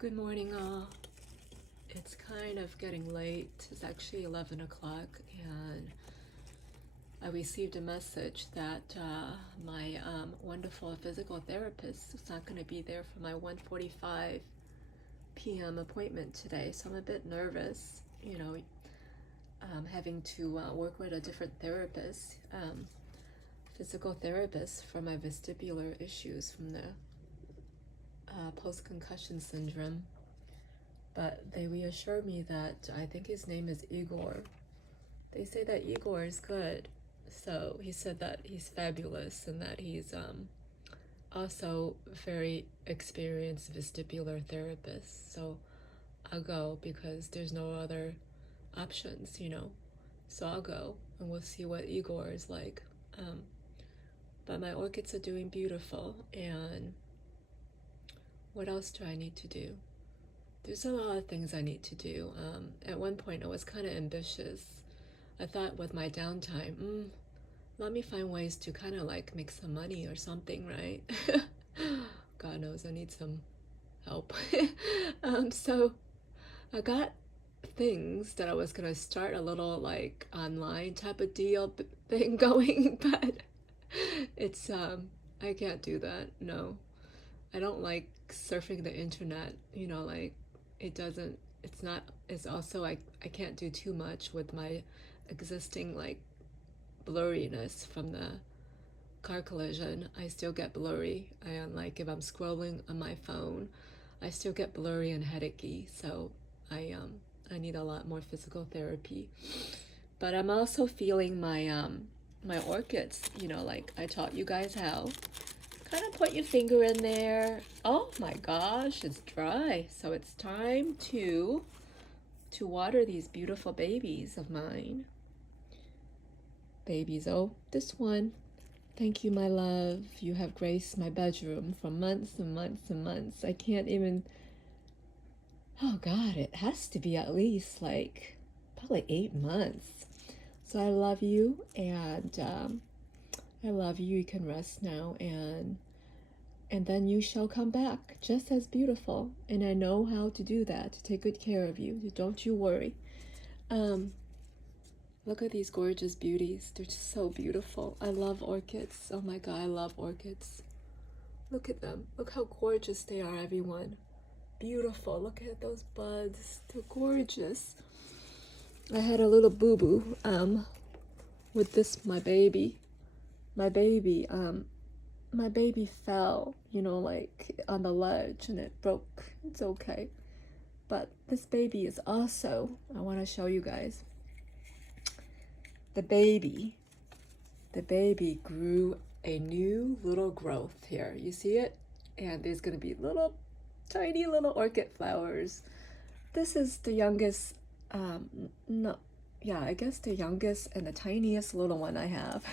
Good morning, all. It's kind of getting late. It's actually 11 o'clock, and I received a message that my wonderful physical therapist is not going to be there for my 1:45 p.m. appointment today. So I'm a bit nervous, having to work with a different therapist, physical therapist for my vestibular issues from the post-concussion syndrome. But they reassured me that I think his name is Igor. They say that Igor is good. So he said that he's fabulous and that he's also very experienced vestibular therapist. So I'll go because there's no other options, So I'll go and we'll see what Igor is like. But my orchids are doing beautiful. And what else do I need to do? There's a lot of things I need to do. At one point, I was kind of ambitious. I thought with my downtime, let me find ways to kind of like make some money or something, right? God knows I need some help. So I got things that I was gonna start a little like online type of deal thing going, but it's I can't do that. No, I don't like surfing the internet. Like it's also I can't do too much with my existing like blurriness from the car collision. I still get blurry, and like if I'm scrolling on my phone, I still get blurry and headachy. So I need a lot more physical therapy. But I'm also feeling my orchids, like I taught you guys how. Kind of put your finger in there. Oh my gosh, it's dry. So it's time to water these beautiful babies of mine. Babies, oh, this one. Thank you, my love. You have graced my bedroom for months and months and months. I can't even, oh God, it has to be at least like probably 8 months. So I love you, and I love you. You can rest now, and then you shall come back just as beautiful. And I know how to do that, to take good care of you. Don't you worry. Look at these gorgeous beauties. They're just so beautiful. I love orchids. Oh my God, I love orchids. Look at them. Look how gorgeous they are, everyone. Beautiful. Look at those buds. They're gorgeous. I had a little boo-boo with this, my baby. My baby fell, like on the ledge, and it broke. It's okay. But this baby is also, I want to show you guys. The baby grew a new little growth here. You see it? And there's going to be little, tiny little orchid flowers. This is the youngest, I guess the youngest and the tiniest little one I have.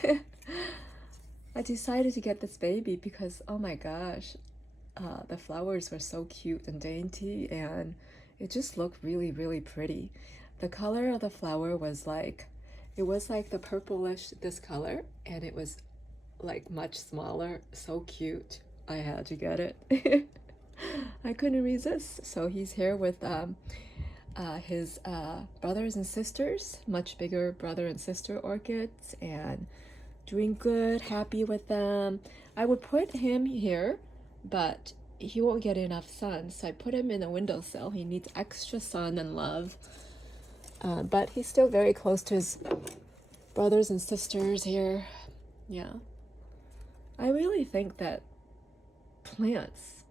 I decided to get this baby because, oh my gosh, the flowers were so cute and dainty, and it just looked really, really pretty. The color of the flower was like, it was like the purplish, this color, and it was like much smaller. So cute. I had to get it. I couldn't resist. So he's here with his brothers and sisters, much bigger brother and sister orchids, and doing good, happy with them. I would put him here, but he won't get enough sun, so I put him in a windowsill. He needs extra sun and love. But he's still very close to his brothers and sisters here. Yeah. I really think that plants,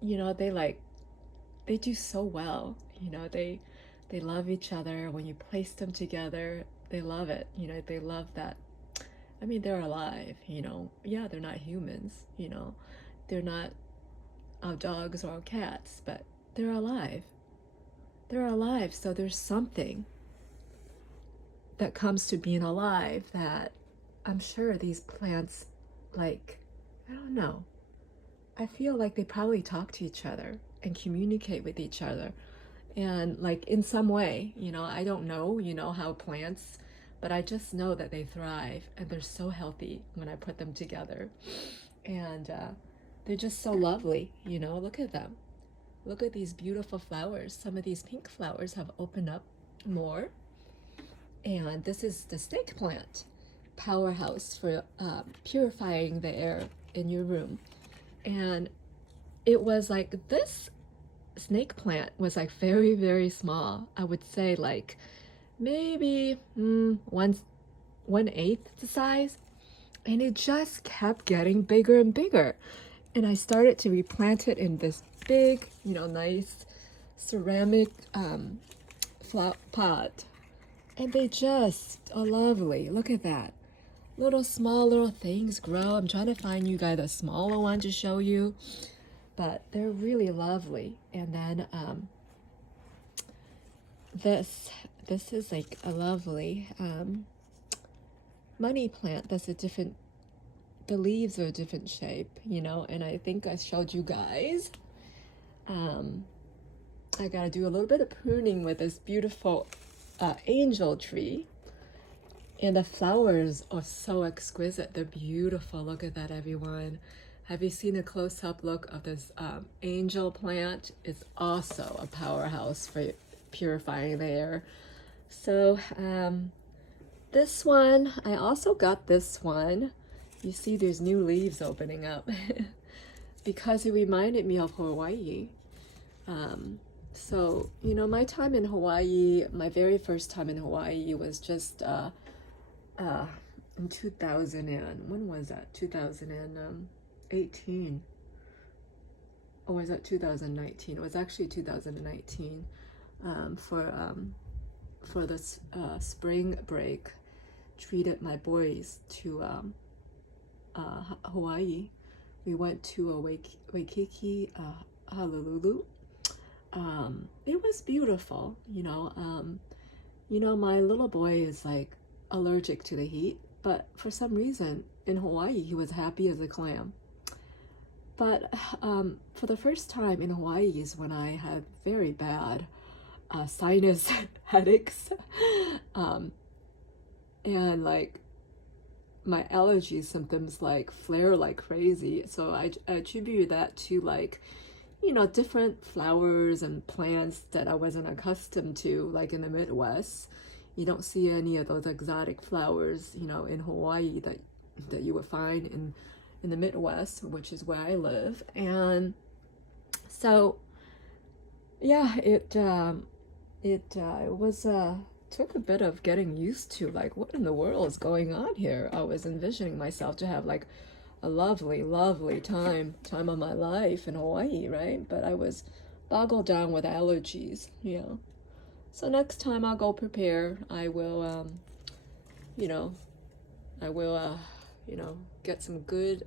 they do so well. They love each other. When you place them together, they love it. They love that. I mean, they're alive, Yeah, they're not humans, They're not our dogs or our cats, but they're alive. They're alive, so there's something that comes to being alive that I'm sure these plants, like, I don't know. I feel like they probably talk to each other and communicate with each other. And like in some way, I don't know, how plants, but I just know that they thrive and they're so healthy when I put them together. And they're just so lovely, look at them. Look at these beautiful flowers. Some of these pink flowers have opened up more. And this is the snake plant, powerhouse for purifying the air in your room. And it was like this snake plant was like very, very small. I would say like maybe 1/8 the size. And it just kept getting bigger and bigger. And I started to replant it in this big, nice ceramic flower pot. And they just are lovely. Look at that. Small little things grow. I'm trying to find you guys a smaller one to show you. But they're really lovely. And then this is like a lovely money plant. That's a different, the leaves are a different shape, and I think I showed you guys. I gotta do a little bit of pruning with this beautiful angel tree. And the flowers are so exquisite. They're beautiful. Look at that, everyone. Have you seen a close-up look of this angel plant? It's also a powerhouse for purifying the air. So this one, I also got this one. You see there's new leaves opening up because it reminded me of Hawaii. So, my time in Hawaii, my very first time in Hawaii was just in 2000 and, when was that? 2018. Or was that 2019? It was actually 2019 for this spring break. Treated my boys to Hawaii. We went to Waikiki, Honolulu. It was beautiful, my little boy is like allergic to the heat, but for some reason in Hawaii he was happy as a clam. But for the first time in Hawaii is when I had very bad sinus headaches, and like my allergy symptoms like flare like crazy. So I attribute that to like, different flowers and plants that I wasn't accustomed to, like in the Midwest. You don't see any of those exotic flowers, in Hawaii that you would find in the Midwest, which is where I live. And so, yeah, it was took a bit of getting used to, like, what in the world is going on here? I was envisioning myself to have like a lovely, lovely time of my life in Hawaii, right? But I was boggled down with allergies, So next time I'll go prepare. I will, get some good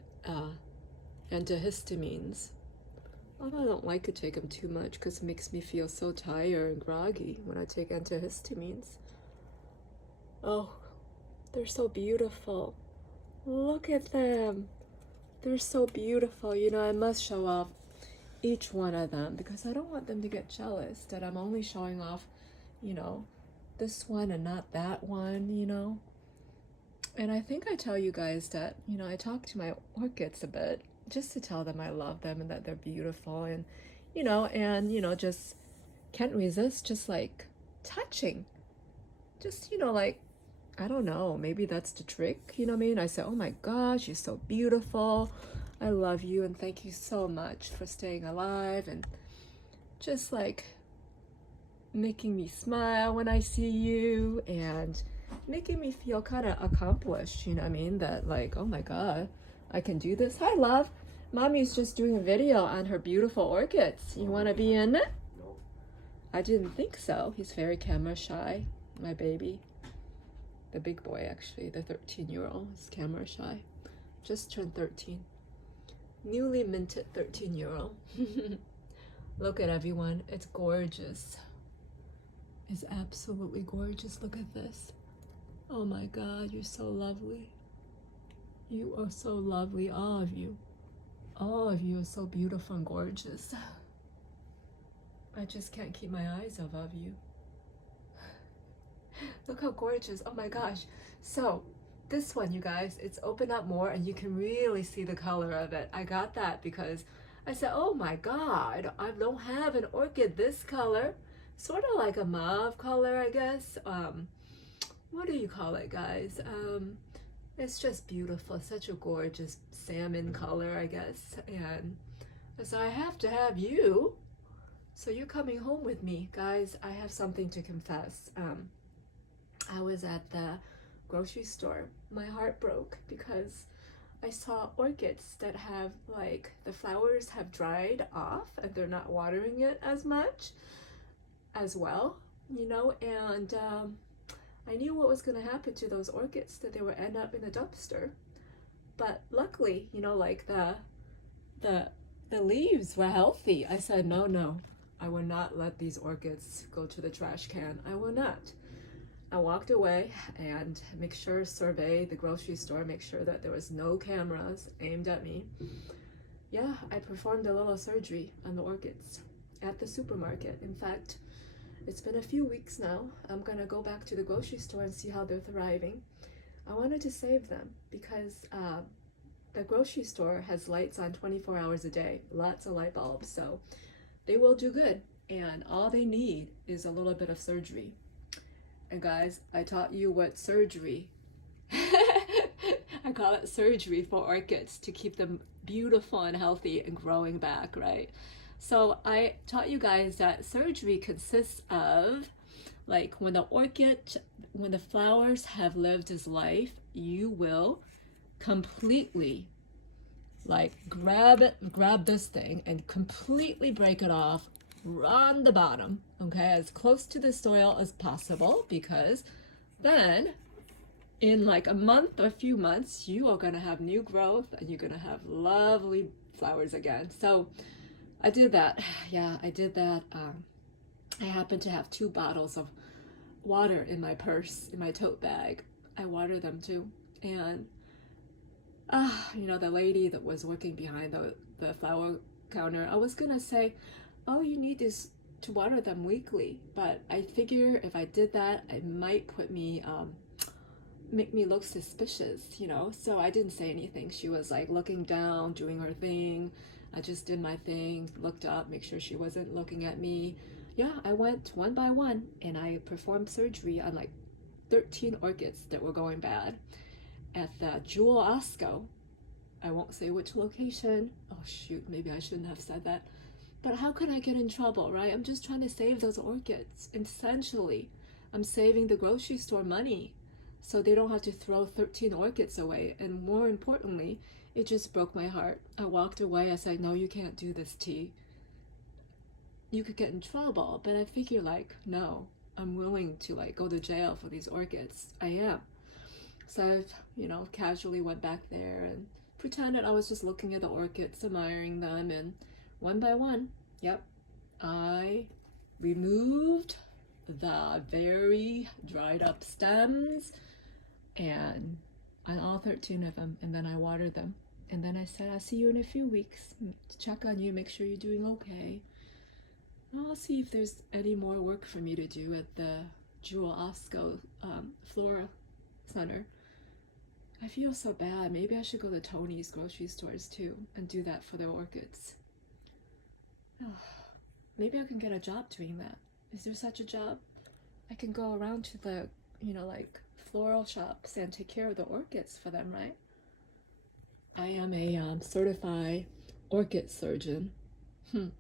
antihistamines. Although I don't like to take them too much because it makes me feel so tired and groggy when I take antihistamines. Oh, they're so beautiful. Look at them. They're so beautiful. I must show off each one of them because I don't want them to get jealous that I'm only showing off, this one and not that one, And I think I tell you guys that, I talk to my orchids a bit just to tell them I love them and that they're beautiful and, just can't resist just like touching. Just, like, I don't know, maybe that's the trick, you know what I mean? I say, oh my gosh, you're so beautiful. I love you and thank you so much for staying alive and just like making me smile when I see you and making me feel kind of accomplished, you know what I mean? That like, oh my God, I can do this. Hi, love. Mommy's just doing a video on her beautiful orchids. You want to be in it? No. I didn't think so. He's very camera shy, my baby. The big boy, actually, the 13-year-old is camera shy. Just turned 13. Newly minted 13-year-old. Look at everyone. It's gorgeous. It's absolutely gorgeous. Look at this. Oh my God, you're so lovely. You are so lovely, all of you. All of you are so beautiful and gorgeous. I just can't keep my eyes off of you. Look how gorgeous. Oh my gosh. So this one, you guys, it's opened up more and you can really see the color of it. I got that because I said, oh my God, I don't have an orchid this color. Sort of like a mauve color, I guess. What do you call it, guys? It's just beautiful. Such a gorgeous salmon color, I guess. And so I have to have you. So you're coming home with me. Guys, I have something to confess. I was at the grocery store. My heart broke because I saw orchids that have, like, the flowers have dried off and they're not watering it as much as well, you know, and I knew what was going to happen to those orchids, that they would end up in a dumpster. But luckily, you know, like the leaves were healthy. I said, no, I will not let these orchids go to the trash can. I will not. I walked away and survey the grocery store, make sure that there was no cameras aimed at me. Yeah, I performed a little surgery on the orchids at the supermarket. In fact, it's been a few weeks now. I'm gonna go back to the grocery store and see how they're thriving. I wanted to save them because the grocery store has lights on 24 hours a day, lots of light bulbs, so they will do good. And all they need is a little bit of surgery. And guys, I taught you what surgery. I call it surgery for orchids, to keep them beautiful and healthy and growing back, right? So I taught you guys that surgery consists of, like, when the flowers have lived its life, you will completely, like, grab this thing and completely break it off, on the bottom, okay, as close to the soil as possible, because then in like a month or a few months you are going to have new growth and you're going to have lovely flowers again. So I did that. Yeah, I did that. I happen to have 2 bottles of water in my purse, in my tote bag. I water them too. And you know, the lady that was working behind the flower counter, I was gonna say, oh, you need to water them weekly, but I figure if I did that, it might make me look suspicious, you know. So I didn't say anything. She was like looking down, doing her thing. I just did my thing, looked up, make sure she wasn't looking at me. Yeah, I went one by one and I performed surgery on like 13 orchids that were going bad at the Jewel Osco. I won't say which location. Oh shoot, maybe I shouldn't have said that. But how can I get in trouble, right? I'm just trying to save those orchids. Essentially, I'm saving the grocery store money so they don't have to throw 13 orchids away. And more importantly, it just broke my heart. I walked away. I said, no, you can't do this, T. You could get in trouble. But I figure, like, no, I'm willing to, like, go to jail for these orchids. I am. So I, you know, casually went back there and pretended I was just looking at the orchids, admiring them, and one by one, yep, I removed the very dried up stems and on all 13 of them, and then I watered them. And then I said, I'll see you in a few weeks to check on you, make sure you're doing okay. And I'll see if there's any more work for me to do at the Jewel Osco Flora Center. I feel so bad. Maybe I should go to Tony's grocery stores too and do that for the orchids. Oh, maybe I can get a job doing that. Is there such a job? I can go around to the, you know, like floral shops and take care of the orchids for them, right? I am a certified orchid surgeon. All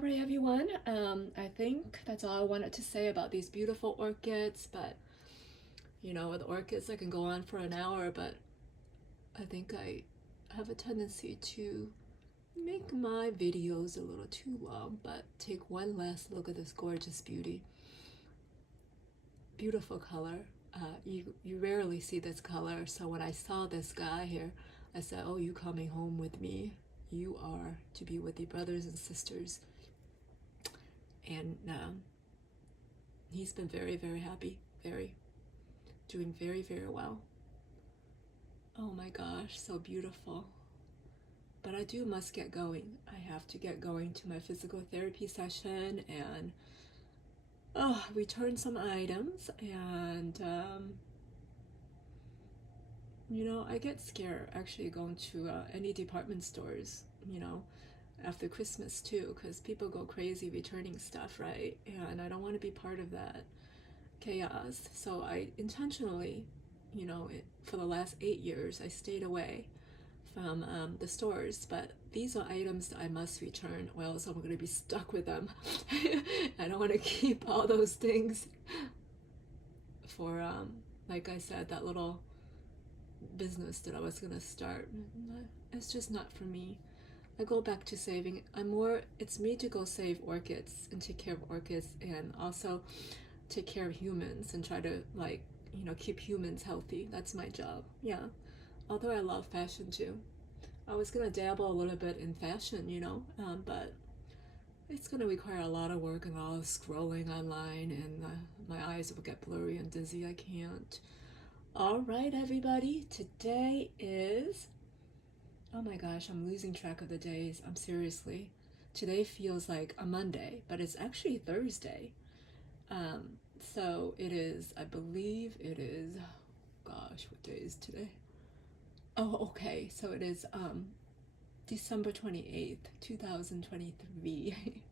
right, everyone. I think that's all I wanted to say about these beautiful orchids. But, you know, with orchids, I can go on for an hour, but I think I have a tendency to make my videos a little too long. But take one last look at this gorgeous beauty. Beautiful color. You rarely see this color, so when I saw this guy here, I said, oh, you coming home with me. You are to be with your brothers and sisters. And he's been very, very happy, doing very, very well. Oh my gosh, so beautiful. But I must get going. I have to get going to my physical therapy session and return some items and You know, I get scared actually going to any department stores, you know, after Christmas too, because people go crazy returning stuff, right? And I don't want to be part of that chaos. So I intentionally, you know, for the last 8 years, I stayed away from the stores. But these are items that I must return, or else I'm going to be stuck with them. I don't want to keep all those things for, like I said, that little business that I was going to start. It's just not for me. I go back to saving. It's me to go save orchids and take care of orchids, and also take care of humans and try to, like, you know, keep humans healthy. That's my job. Yeah. Although I love fashion too. I was gonna dabble a little bit in fashion, you know, but it's gonna require a lot of work and a lot of scrolling online, and my eyes will get blurry and dizzy. I can't. All right, everybody. Today is, oh my gosh, I'm losing track of the days. I'm seriously. Today feels like a Monday, but it's actually Thursday. Um, so it is, I believe it is, gosh, what day is today? Oh, okay. So it is December 28th, 2023.